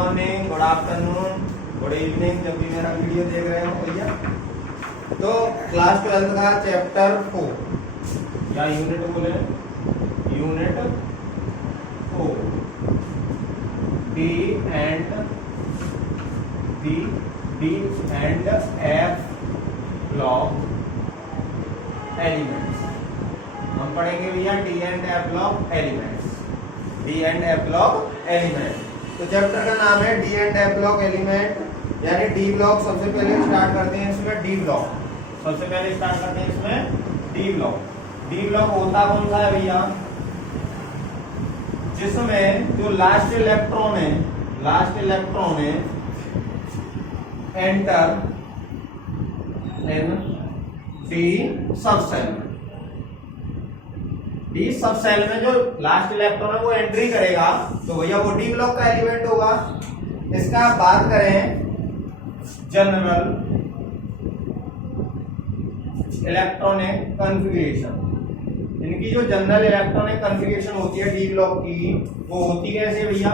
Morning, good afternoon, good evening, जब भी मेरा वीडियो देख रहे हो भैया। तो क्लास 12 का चैप्टर 4 या यूनिट बोले, unit 4 D and F block elements हम पढ़ेंगे भैया। D and F block elements, D and F block element. तो चैप्टर का नाम है D and F block element, यानी डी ब्लॉक। सबसे पहले स्टार्ट करते हैं इसमें डी ब्लॉक। सबसे पहले स्टार्ट करते हैं इसमें डी ब्लॉक। डी ब्लॉक होता कौन सा है भैया? जिसमें जो लास्ट इलेक्ट्रॉन है एंटर इन डी सबसेल में। डी सबसेल में जो लास्ट इलेक्ट्रॉन है वो एंट्री करेगा, तो भैया वो डी ब्लॉक का एलिमेंट होगा। इसका बात करें जनरल इलेक्ट्रॉनिक कॉन्फ़िगरेशन, इनकी जो जनरल इलेक्ट्रॉनिक कॉन्फ़िगरेशन होती है डी ब्लॉक की, वो होती कैसे भैया?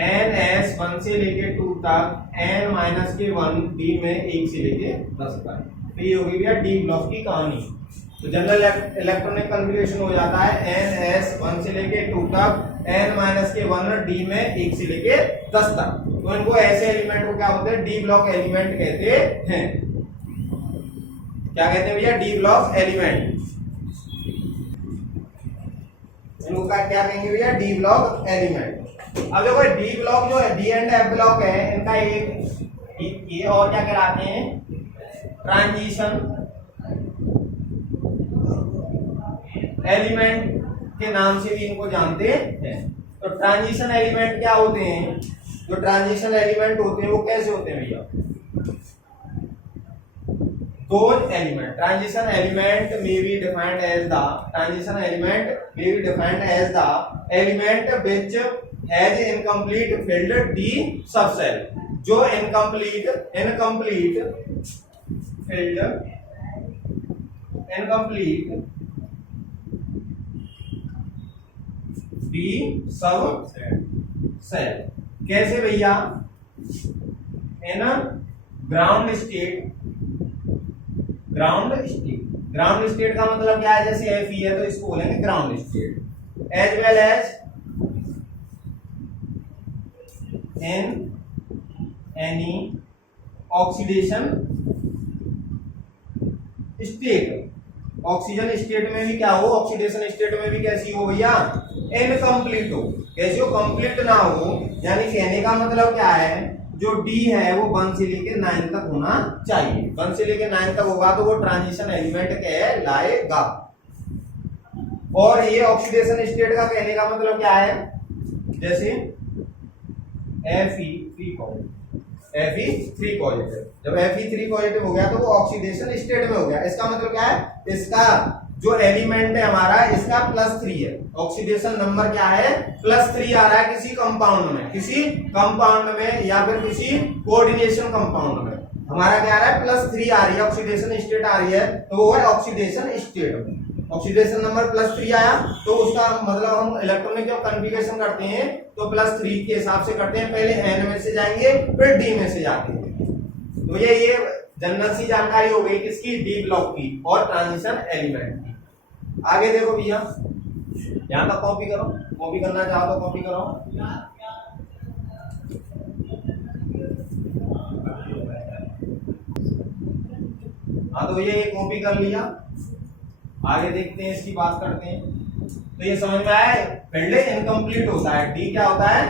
NS 1 से लेके 2 तक, N-1 डी में 1 से लेके 10 तक। तो ये होगी भैया डी ब्लॉक की कहानी। तो जनरल इलेक्ट्रॉनिक कॉन्फ़िगरेशन हो जाता है NS 1 से लेके 2 तक, N-1 डी में 1 से लेके 10 तक। तो इनको ऐसे एलिमेंट को क्या होते हैं? डी ब्लॉक एलिमेंट कहते हैं। क्या कहते हैं भैया? D block element. इनको क्या कहेंगे भैया? D block element. अब देखो डी ब्लॉक जो है, डी एंड एफ ब्लॉक है, इनका एक ये और क्या कहलाते हैं? ट्रांजिशन एलिमेंट के नाम से भी इनको जानते हैं। तो ट्रांजिशन एलिमेंट क्या होते हैं? जो ट्रांजिशन एलिमेंट होते हैं वो कैसे होते हैं भैया? Those element transition element may be defined as the element which has incomplete filled D subcell। जो incomplete D subcell कैसे भैया? इन ग्राउंड स्टेट का मतलब क्या है? जैसे Fe है तो इसको बोलेंगे ground state. As well as in any oxidation state. Oxygen state में भी क्या हो? ऑक्सीडेशन स्टेट में भी कैसी हो भैया? इनकम्प्लीट हो। कैसी हो? कंप्लीट ना हो। यानी कहने का मतलब क्या है? जो D है वो 1 से लेके 9 तक होना चाहिए। 1 से लेके 9 तक होगा तो वो ट्रांजिशन एलिमेंट कहलाएगा। और ये ऑक्सीडेशन स्टेट का कहने का मतलब क्या है? जैसे Fe3 पॉजिटिव। जब Fe3 पॉजिटिव हो गया तो वो ऑक्सीडेशन स्टेट में हो गया। इसका मतलब क्या है? इसका जो एलिमेंट है हमारा, इसका +3 है। ऑक्सीडेशन नंबर क्या है? +3 आ रहा है किसी कंपाउंड में या फिर किसी कोऑर्डिनेशन कंपाउंड में। हमारा क्या आ रहा है? +3 आ रही है, ऑक्सीडेशन स्टेट आ रही है, तो वो है ऑक्सीडेशन स्टेट। ऑक्सीडेशन नंबर +3 आया तो उसका मतलब हम इलेक्ट्रॉनिक जब कॉन्फ़िगरेशन करते हैं तो +3 के हिसाब से करते हैं। पहले N में से जाएंगे फिर D में से जाते हैं। तो ये जनरल सी जानकारी हो गई किसकी? डी ब्लॉक की और ट्रांजिशन एलिमेंट की। आगे देखो भैया, यहां तक कॉपी करो। कॉपी करना चाहो तो कॉपी करो। हाँ, तो ये कॉपी कर लिया। आगे देखते हैं, इसकी बात करते हैं। तो ये समझ में आया? फील्ड इनकम्प्लीट होता है। डी क्या होता है?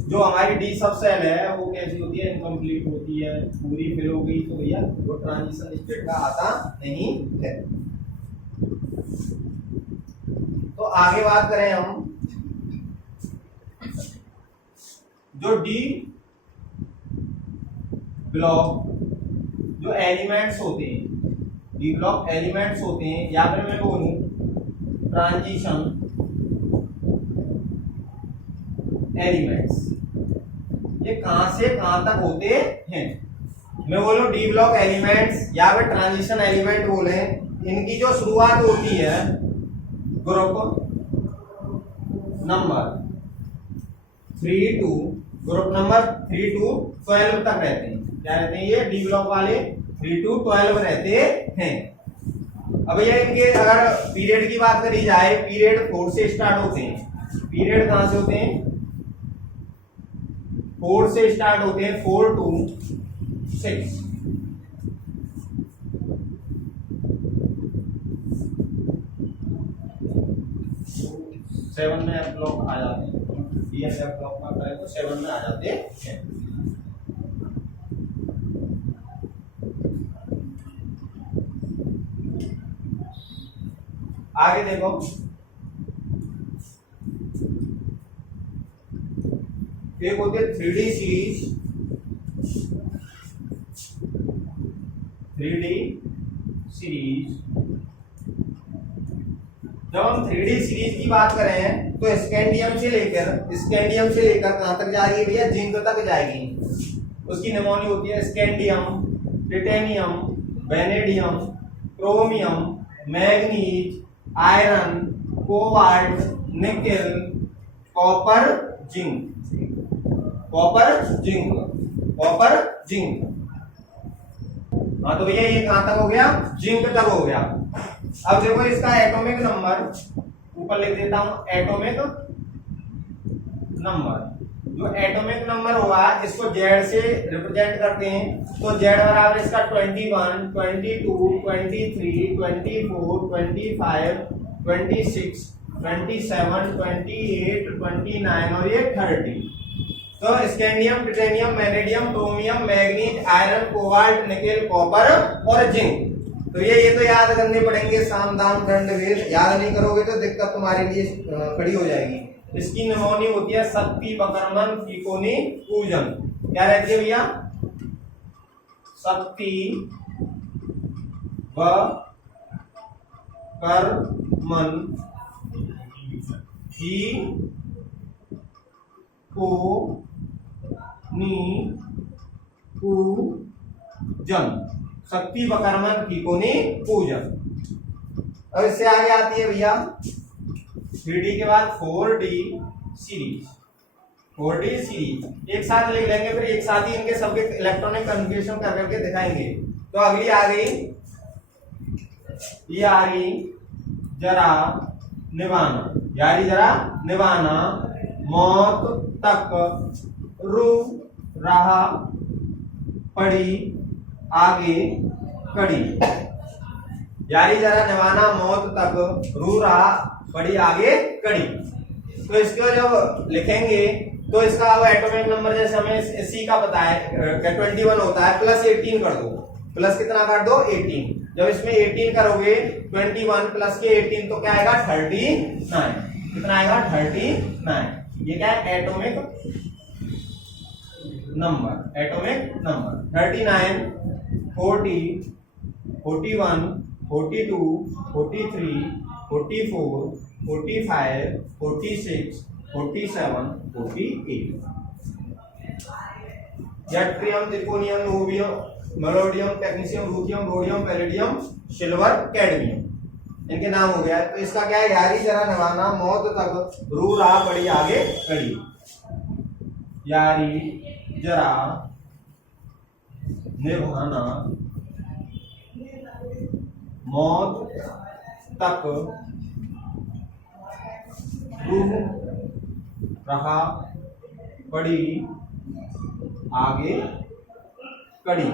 जो हमारी डी सबसेल है वो कैसी होती है? इनकम्प्लीट होती है। पूरी फिल हो गई तो भैया वो ट्रांजिशन स्टेट का आता नहीं है। तो आगे बात करें हम, जो डी ब्लॉक जो एलिमेंट्स होते हैं, डी ब्लॉक एलिमेंट्स होते हैं, या फिर मैं बोलूं ट्रांजिशन एलिमेंट्स, ये कहां से कहां तक होते हैं? मैं बोलूं डी ब्लॉक एलिमेंट्स या फिर ट्रांजिशन एलिमेंट बोले, इनकी जो शुरुआत होती है group number 3 to, group number 3 to 12 तक रहते हैं। क्या रहते हैं ये डी ब्लॉक वाले? 3 to 12 रहते हैं। अब ये इनके अगर पीरियड की बात करी जाए, पीरियड 4 से स्टार्ट होते हैं। पीरियड कहां से होते हैं? 4 से स्टार्ट होते हैं, 4 to 6। 7 में एफ ब्लॉक आ जाते हैं, एफ ब्लॉक का करें तो 7 में आ जाते हैं। आगे देखो, एक होती है 3D सीरीज। 3D सीरीज, जब हम 3D सीरीज की बात करें तो स्कैंडियम से लेकर कहां तक जा रही है भैया? जिंक तक जाएगी। उसकी निमोनी होती है scandium, titanium, vanadium, chromium, manganese, iron, cobalt, nickel, copper, zinc. हाँ तो भैया ये कहां तक हो गया? जिंक तक हो गया। अब देखो इसका एटॉमिक नंबर ऊपर लिख देता हूं, एटॉमिक नंबर। जो एटॉमिक नंबर होगा इसको जेड से रिप्रेजेंट करते हैं, तो जेड बराबर इसका 21, 22, 23, 24, 25, 26, 27, 28, 29 और ये 30। तो scandium, titanium, vanadium, chromium, manganese, iron, cobalt, nickel, copper और जिंक। तो ये तो याद करने पड़ेंगे, साम दाम दंड भेद। याद नहीं करोगे तो दिक्कत तुम्हारे लिए खड़ी हो जाएगी। इसकी निमोनी होती है शक्ति, बकरमन, फीकोनी, पूजन। क्या रहती है भैया? शक्ति, बकरमन, पूजन। शक्ति, बकरमन, फीकोनी, पूजन। अब इससे आगे आती है भैया 3D के बाद 4D सीरीज। 4D सीरीज एक साथ लिख लेंगे, फिर एक साथ ही इनके सबके इलेक्ट्रॉनिक कन्फिग्रेशन कर करके दिखाएंगे। तो अगली आ गई, ये आ गई जरा निभाना। यारी जरा निभाना, मौत तक, रू रहा पड़ी आगे कड़ी। यारी जरा निभाना, मौत तक, रू रहा पड़ी आगे कड़ी। तो इसको जब लिखेंगे तो इसका अब एटॉमिक नंबर जैसे हमें सी का पता है 21 होता है, प्लस 18 कर दो। प्लस कितना कर दो? 18। जब इसमें 18 करोगे 21 प्लस के 18 तो क्या आएगा? 39। कितना आएगा? 39। ये क्या है? Atomic number. Atomic number 39, 40, 41, 42, 43, 44, 45, 46, 47, 48। Yttrium, zirconium, niobium, मेलोडियम, technetium, ruthenium, rhodium, palladium, silver, cadmium, इनके नाम हो गया। तो इसका क्या है? यारी जरा निभाना, मौत तक, रू रहा पड़ी आगे कड़ी। यारी जरा निभाना, मौत तक, रू रहा पड़ी आगे कड़ी।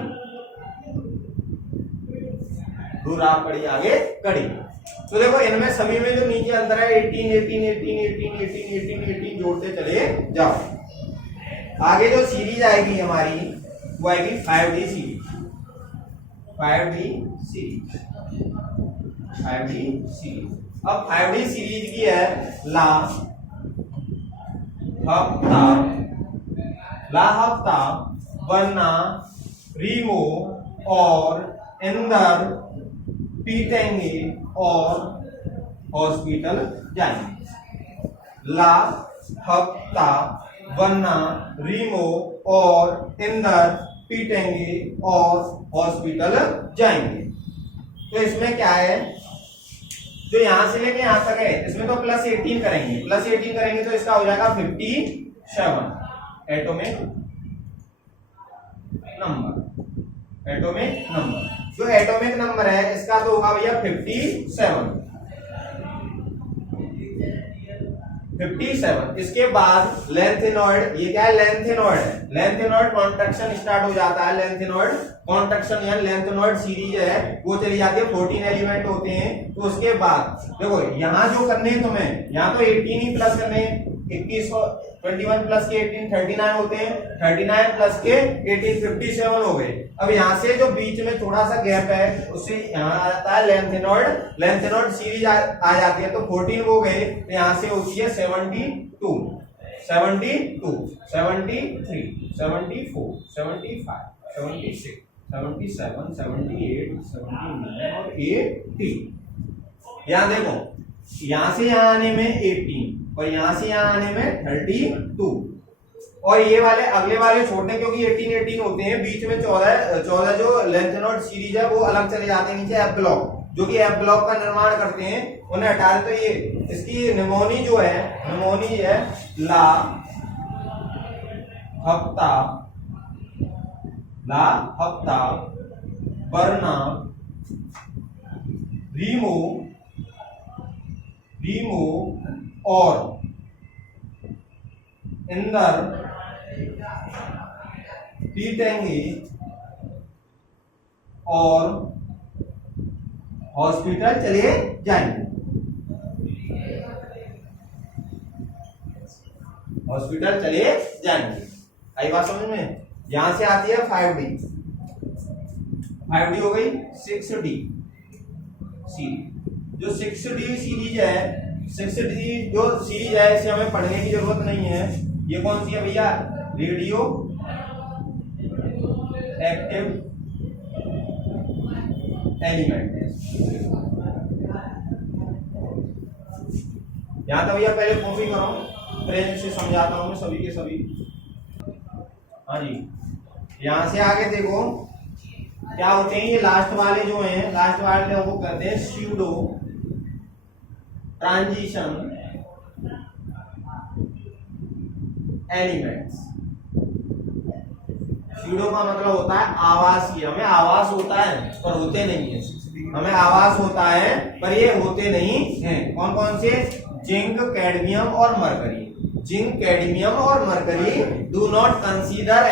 रू रहा पड़ी आगे कड़ी। तो देखो इनमें सभी में जो नीचे अंतर है 18, 18, 18, 18, 18, 18, 18 जोड़ते चले जाओ। आगे जो सीरीज आएगी हमारी वो आएगी 5D series. 5D series. 5D series. अब 5D सीरीज की है ला हफ्ता, वरना, रीमो और इंदर पीटेंगे और हॉस्पिटल जाएंगे। ला हफ्ता, वरना, रीमो और इंदर पीटेंगे और हॉस्पिटल जाएंगे। तो इसमें क्या है? जो यहां से लेके यहां तक है इसमें तो प्लस 18 करेंगे। प्लस 18 करेंगे तो इसका हो जाएगा 56। 7 एटॉमिक नंबर। एटॉमिक नंबर जो एटॉमिक नंबर है इसका तो होगा भैया 57। इसके बाद लेंथेनॉइड, ये क्या है लेंथेनॉइड है। लेंथेनॉइड कॉन्ट्रैक्शन स्टार्ट हो जाता है। लेंथेनॉइड कॉन्ट्रैक्शन या लेंथेनॉइड सीरीज है वो चली जाती है, 14 एलिमेंट होते हैं। तो उसके बाद देखो यहाँ जो करने हैं तुम्हें, यहाँ तो 18 ही प्लस करने हैं, 21 21 प्लस के 18 39 होते हैं, 39 प्लस के 18 57 हो गए। अब यहाँ से जो बीच में थोड़ा सा गैप है उससे यहाँ आ जाता है लेंथेनॉइड। लेंथेनॉइड सीरीज आ जाती है तो 14 हो गए, तो यहाँ से होती है 72 72 73 74 75 76 77 78 79 और 80। यहाँ देखो यहाँ से यहाँ आने में 18 और यहाँ से यहाँ आने में 32 और ये वाले अगले वाले छोड़ने क्योंकि 18 होते हैं, बीच में 14 जो लेंथेनॉइड सीरीज है वो अलग चले जाते हैं नीचे एफ ब्लॉक, जो कि एफ ब्लॉक का निर्माण करते हैं, उन्हें हटा दे। तो ये इसकी निमोनी जो है, निमोनी है ला हफ्ता बरना रीमो और इंदर पीटेंगे और हॉस्पिटल चले जाएंगे। हॉस्पिटल चले जाएंगे। आई बात समझ में? यहां से आती है 5D, 5D हो गई 6D सीरीज। जो 6D सीरीज है, 6D जो सीरीज है इसे हमें पढ़ने की जरूरत नहीं है। ये कौन सी है भैया? रेडियो एक्टिव एलिमेंट है। यहां तक भैया पहले कॉपी करो, फ्रेंच से समझाता हूं मैं सभी के सभी। हाँ जी, यहां से आगे देखो क्या होते हैं ये लास्ट वाले जो हैं, लास्ट वाले वो कहते हैं स्यूडो ट्रांजिशन एलिमेंट्स। स्यूडो का मतलब होता है आवासीय। हमें आवास होता है पर होते नहीं है, हमें आवास होता है पर ये होते नहीं हैं। कौन कौन से? जिंक, कैडमियम और मरकरी। जिंक, कैडमियम और mercury do not consider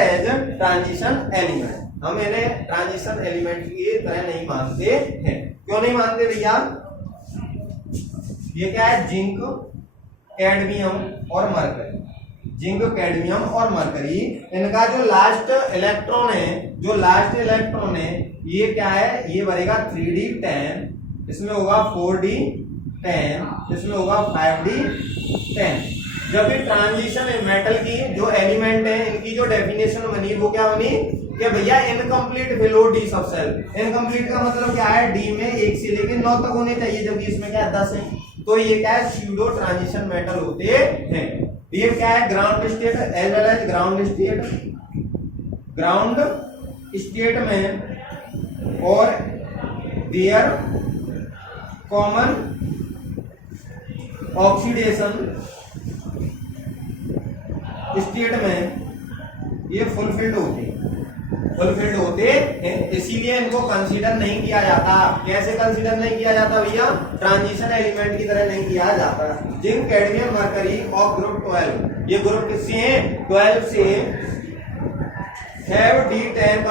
as transition element. हम इन्हें ट्रांजिशन एलिमेंट की तरह नहीं मानते हैं। क्यों नहीं मानते भैया? ये क्या है? जिंक, कैडमियम और मरकरी। जिंक, कैडमियम और मरकरी, इनका जो लास्ट इलेक्ट्रॉन है, ये क्या है? ये बनेगा 3D10, इसमें होगा 4D10, इसमें होगा 5D10। जब भी ट्रांजिशन मेटल की जो एलिमेंट है इनकी जो डेफिनेशन बनी वो क्या बनी कि भैया इनकम्प्लीट बिलो डी सब सेल। इनकम्प्लीट का मतलब क्या है? डी में 1 से लेकर 9 तक होने चाहिए, जबकि इसमें क्या 10 है। तो ये क्या है? स्यूडो ट्रांजिशन मेटल होते हैं। ये क्या है? Ground state as well as ground state में और देयर कॉमन ऑक्सीडेशन स्टेट में ये फुलफिल्ड होते हैं, इसीलिए इनको कंसीडर नहीं किया जाता। कैसे कंसीडर नहीं किया जाता भैया? ट्रांजिशन एलिमेंट की तरह नहीं किया जाता। Zinc, cadmium, mercury of group 12, ये ग्रुप किससे हैं? 12 से have D10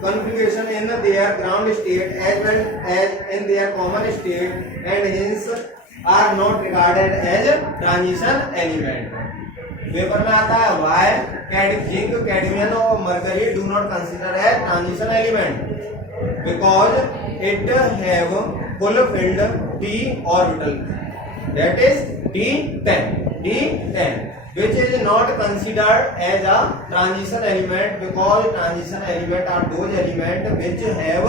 configuration in their ground state as well as in their common state and hence are not regarded as transition element। Paper में आता है वाई जिंक, कैडमियम और mercury do not consider as transition element because it have fulfilled d orbital, that is D10 which is not considered as a transition element because transition element are those elements which have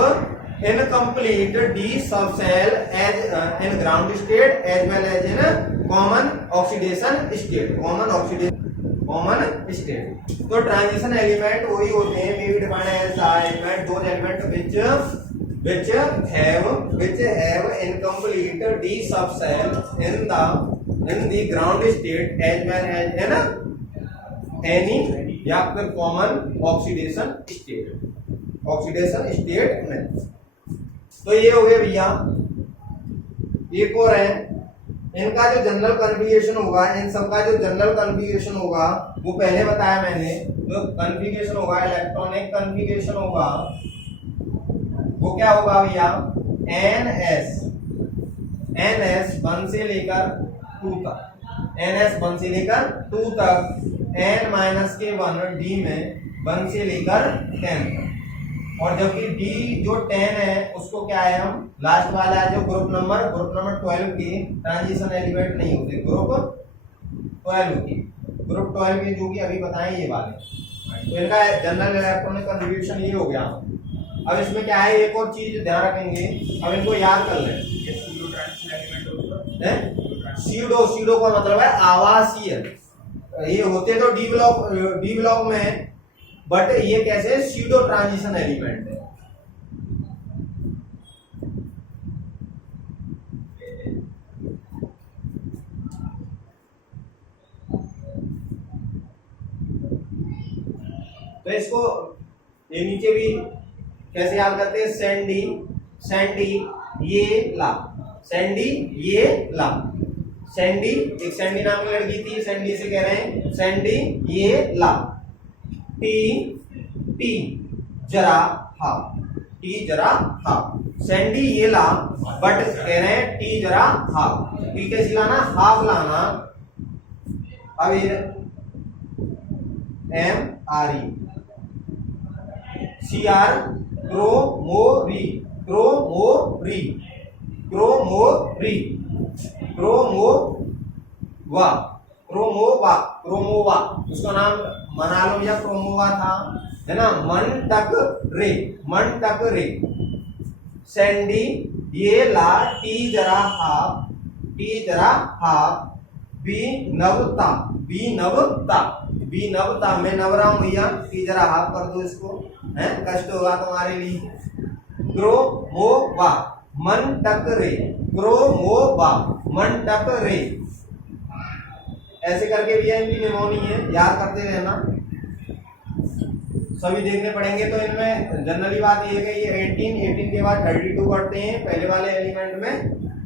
incomplete d subcell as in ground state as well as in common oxidation state। तो transition element वही होते हैं, may be defined as element those elements which have incomplete d subcell in the in the ground state as well as है ना any या फिर common oxidation state में। तो ये हो गए भैया। एक और है, इनका जो जनरल कन्फिगरेशन होगा, इन सबका जो जनरल कन्फिगरेशन होगा वो पहले बताया मैंने। जो कन्फिगरेशन होगा, इलेक्ट्रॉनिक कन्फिगरेशन होगा, वो क्या होगा भैया, NS 1 से लेकर 2 तक, NS 1 से लेकर 2 तक, N-1 D में 1 से लेकर 10 तक। और जबकि D जो 10 है उसको क्या है, हम लास्ट वाला है जो ग्रुप नंबर 12 के ट्रांजिशन एलिमेंट नहीं होते, ग्रुप 12 के जो कि अभी बताएं ये वाले। तो इनका जनरल इलेक्ट्रॉनिक कन्फिगरेशन ये हो गया। अब इसमें क्या है, एक और चीज ध्यान रखेंगे, अब इनको याद कर लें। सीडो का मतलब है आवासीय। ये होते तो डी ब्लॉक में, बट ये कैसे सीडो ट्रांजिशन एलिमेंट है। तो इसको ये नीचे भी कैसे याद करते हैं, सैंडी ये ला, सैंडी एक सैंडी नाम की लड़की थी, सैंडी से कह रहे हैं सैंडी ये ला, टी जरा हा, सैंडी ये ला, बट कह रहे हैं टी जरा हा, टी कैसे लाना, हाफ लाना। अब ये MRE CR क्रोमोवा, उसका नाम मना लो या क्रोमोवा था, है ना। मन तक रे, सैंडी ये ला, टी जरा हाफ, बी नवता मैं नव रहा हूं भैया, टी जरा हाफ कर दो इसको, है कष्ट होगा तुम्हारे लिए। क्रोमोवा मन तक रे, ऐसे करके भी इनकी निमोनी है, याद करते रहना, सभी देखने पड़ेंगे। तो इनमें जनरली बात ये है कि ये 18 के बाद 32 करते हैं, पहले वाले एलिमेंट में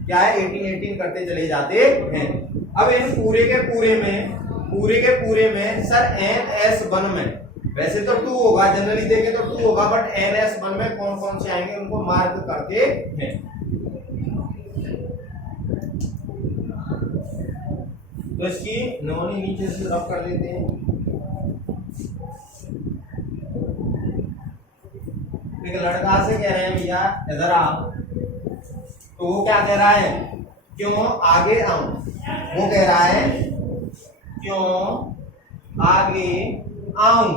क्या है 18 करते चले जाते हैं। अब इन पूरे के पूरे में सर NS1 में वैसे तो 2 होगा, जनरली देखें तो 2 होगा, बट NS1 में कौन कौन से आएंगे उनको मार्क करते हैं। तो इसकी नमूनी नीचे से ड्रॉप कर देते हैं। एक लड़का से कह रहे हैं भैया इधर आओ, तो वो क्या कह रहा है, क्यों आगे आऊं, वो कह रहा है क्यों आगे आऊं,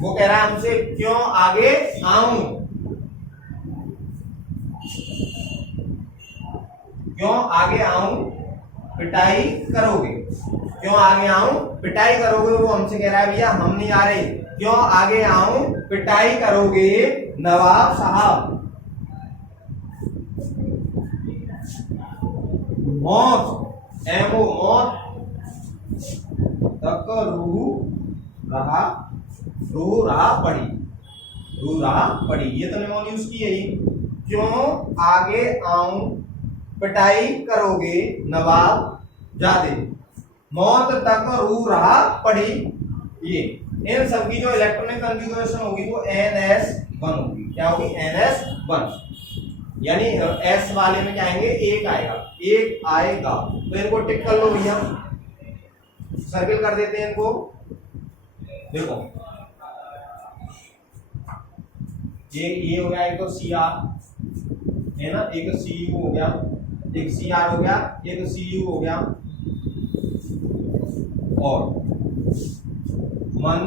वो कह रहा है हमसे क्यों आगे आऊं, क्यों आगे आऊं पिटाई करोगे, क्यों आगे आऊं पिटाई करोगे। वो हमसे कह रहा है भैया हम नहीं आ रहे, क्यों आगे आऊं पिटाई करोगे नवाब साहब। मौत एमो मौत तक रूह रहा पड़ी, ये तो निमोनी उसकी है। क्यों आगे आऊं पिटाई करोगे नवाब जादे, मौत तक रूह रहा पड़ी। ये इन सबकी जो इलेक्ट्रॉनिक कन्फिगरेशन होगी वो NS1 होगी। क्या होगी NS1, यानी S वाले में क्या आएंगे, एक आएगा। तो इनको टिक कर लो भैया, सर्किल कर देते हैं इनको। देखो ये हो गया, एक तो CR है ना, एक CU हो गया, एक CR हो गया, एक CU हो गया, और मन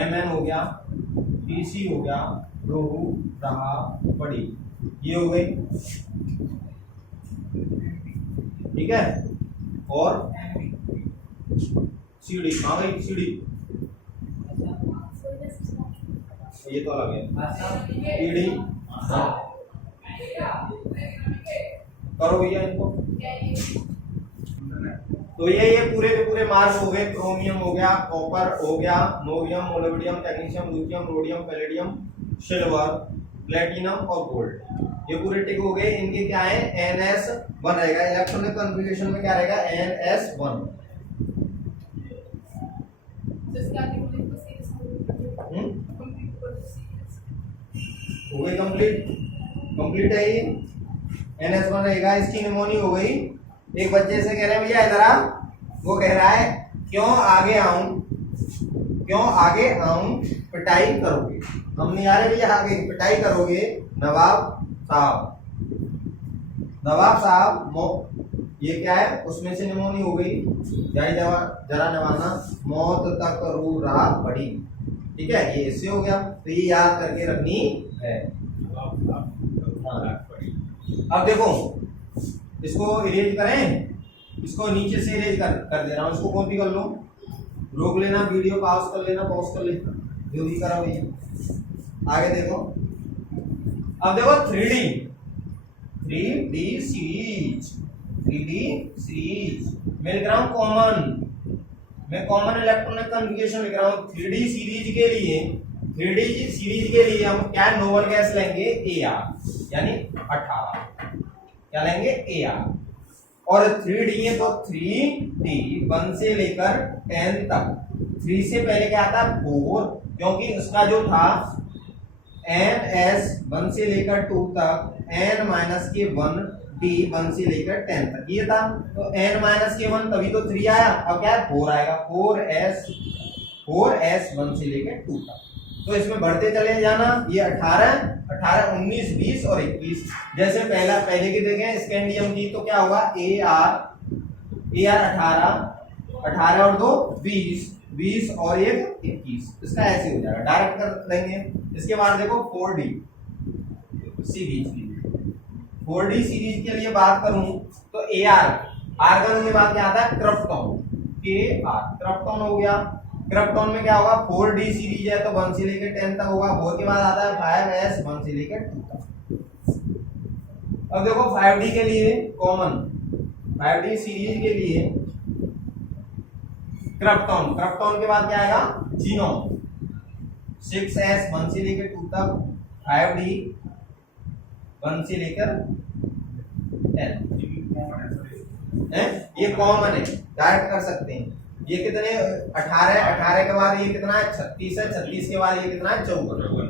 MN हो गया, TC हो गया, रोहू रहा पड़ी, ये हो गई, ठीक है। और सीढ़ी आ गई, सीढ़ी ये तो अलग है, सीढ़ी करो भैया इनको। तो ये पूरे के पूरे मार्क हो गए। क्रोमियम हो गया, कॉपर हो गया, नोबियम, मोलिब्डियम, टेक्नीशियम, लूथियम, रोडियम, पैलेडियम, सिल्वर, प्लेटिनम और गोल्ड, ये पूरे टिक हो गए। इनके क्या है NS1 रहेगा। इलेक्ट्रॉनिक कॉन्फ़िगरेशन में क्या रहेगा NS1। हो गई कंप्लीट है ये NS1 रहेगा। इसकी निमोनी हो गई। एक बच्चे से कह रहे हैं भैया इधर आ, वो कह रहा है क्यों आगे आऊं पिटाई करोगे। हम नहीं आ रहे भैया आगे, पिटाई करोगे नवाब साहब ये क्या है उसमें से निमोनी हो गई। जरा नवाना मौत तक रू रहा बड़ी, ठीक है, ये इससे हो गया। तो ये याद करके रखनी है। अब देखो इसको इरेज करें, इसको नीचे से इरेज कर दे रहा हूं। इसको कॉपी कर लो, रोक लेना, वीडियो पॉज कर लेना, जो भी करा भैया। आगे देखो, अब देखो 3D सीरीज मैं लिख रहा हूं कॉमन इलेक्ट्रॉनिक कॉन्फ़िगरेशन लिख रहा हूं। 3D सीरीज के लिए हम क्या नोबल गैस लेंगे AR, यानी 18 क्या लेंगे AR। और 3D है तो 3D 1 से लेकर 10 तक। 3 से पहले क्या आता है 4, क्योंकि उसका जो था NS 1 से लेकर 2 तक, N-1 D 1 से लेकर 10 तक ये था। तो N-1 तभी तो 3 आया। अब क्या है 4 आएगा, 4S 1 से लेकर 2 तक। तो इसमें बढ़ते चले जाना। ये 18, 19, 20 और 21। जैसे पहले की देखें स्कैंडियम की, तो क्या होगा AR 18 और 2 20 और 1 21। इसका ऐसे हो जाएगा, डायरेक्ट कर देंगे। इसके बाद देखो 4D सीरीज के लिए बात करूं तो AR आर्गन के बाद क्या आता है क्रिप्टॉन, क्रिप्टॉन हो गया। क्रिप्टॉन में क्या होगा 4D सीरीज है तो 1 से लेकर 10 तक होगा। 4 के बाद आता है 5S 1 से लेकर 2 तक। अब देखो 5D के लिए कॉमन 5D सीरीज के लिए क्रिप्टॉन के बाद क्या आएगा जीनोम 6S 1 से लेकर 2 तक, 5D 1 से लेकर 10। ये कॉमन है, डायरेक्ट कर सकते हैं। ये कितने 18 के बाद ये कितना है 36 है, 36 के बाद ये कितना है 54।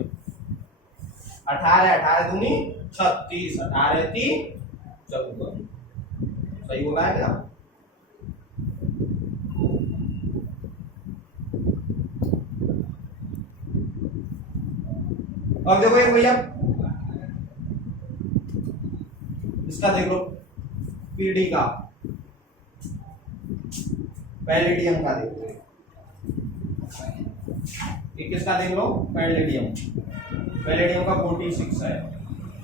18 दूनी 36, 18 3 54। सही होगा क्या? अब देखो ये भैया इसका देख लो पीडी का, पैलेडियम का देख लो, किसका देख लो पैलेडियम का 46 है।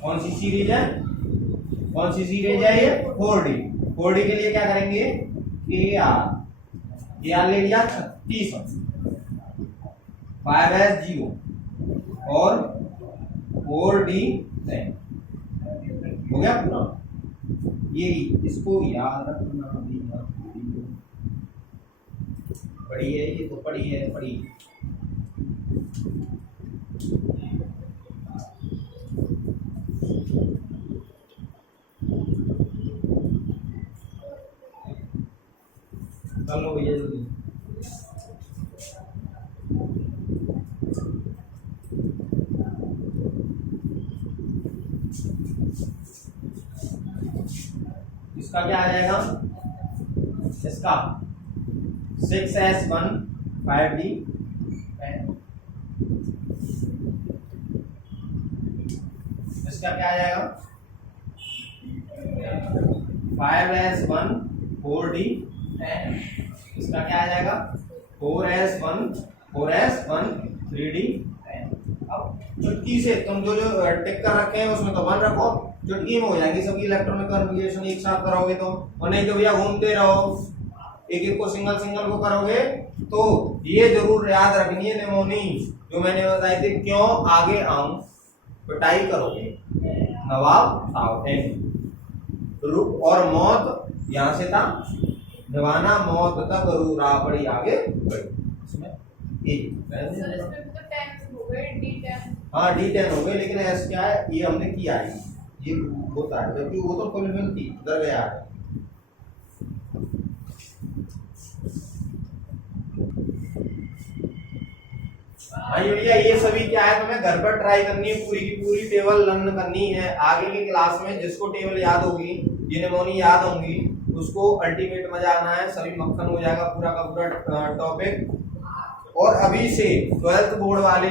कौन सी सीरीज है ये 4D के लिए क्या करेंगे AR ले लिया 36, 5S 0 और 4D 10 हो गया पूरा। ये इसको याद रखना पड़ी है, ये तो पड़ी है। चलो भैया जल्दी इसका क्या आ जाएगा, इसका 6S 1 5D 10। इसका क्या आ जाएगा 5S 1 4D 10। इसका क्या आ जाएगा 4S 1 3D 10। अब चुटकी से तुम जो टिक कर रखे हैं उसमें तो 1 रखो, चुटकी में हो जाएगी सबकी इलेक्ट्रॉनिक कॉन्फ़िगरेशन एक साथ करोगे तो। और नहीं तो भैया घूमते रहो, एक को सिंगल को करोगे। तो ये जरूर याद रखनी है निमोनी जो मैंने बताई थी, क्यों आगे आऊं पिटाई करोगे नवाब साहब। और मौत यहां से था जवाना मौत तक रूरा पड़ी आगे बढ़ी। इसमें सर इसमें तो 10 हो गए, D10। हाँ D10 हो गए, लेकिन एस क्या है, ये हमने किया है, ये होता है, जबकि वो तो फुलफिल थी, उधर गया है। हाँ भैया, ये सभी क्या है, तुम्हें घर पर ट्राई करनी है, पूरी की पूरी टेबल लर्न करनी है। आगे की क्लास में जिसको टेबल याद होगी, जिन्हें याद होंगी, उसको अल्टीमेट मजा आना है, सभी मक्खन हो जाएगा पूरा का पूरा टॉपिक। और अभी से 12th बोर्ड वाले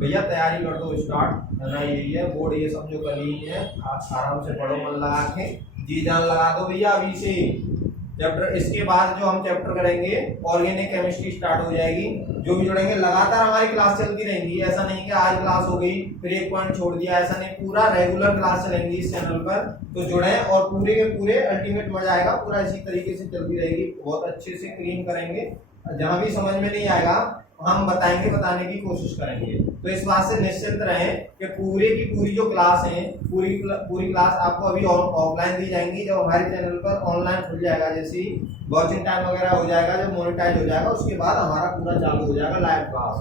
भैया तैयारी कर दो स्टार्ट, है ना, यही है बोर्ड, ये सब जो कर ली है आप आराम से पढ़ो, मन लगा के जी जान लगा दो भैया अभी से चैप्टर। इसके बाद जो हम चैप्टर करेंगे ऑर्गेनिक केमिस्ट्री स्टार्ट हो जाएगी, जो भी जुड़ेंगे लगातार हमारी क्लास चलती रहेंगी। ऐसा नहीं कि आज क्लास हो गई फिर एक पॉइंट छोड़ दिया, ऐसा नहीं, पूरा रेगुलर क्लास चलेंगी इस चैनल पर। तो जुड़े और पूरे के पूरे अल्टीमेट मजा आएगा, पूरा इसी तरीके से चलती रहेगी, बहुत अच्छे से क्लीन करेंगे। जहां भी समझ में नहीं आएगा हम बताएंगे, बताने की कोशिश करेंगे। तो इस बात से निश्चिंत रहें कि पूरे की पूरी जो क्लास है, पूरी क्लास आपको अभी ऑफलाइन दी जाएंगी। जब हमारे चैनल पर ऑनलाइन खुल जाएगा, जैसे ही वॉचिंग टाइम वगैरह हो जाएगा, जब मोनेटाइज हो जाएगा, उसके बाद हमारा पूरा चालू हो जाएगा लाइव क्लास।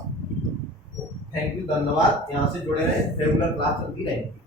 थैंक यू, धन्यवाद। यहाँ से जुड़े रहे, रेगुलर क्लास चलती रहेगी।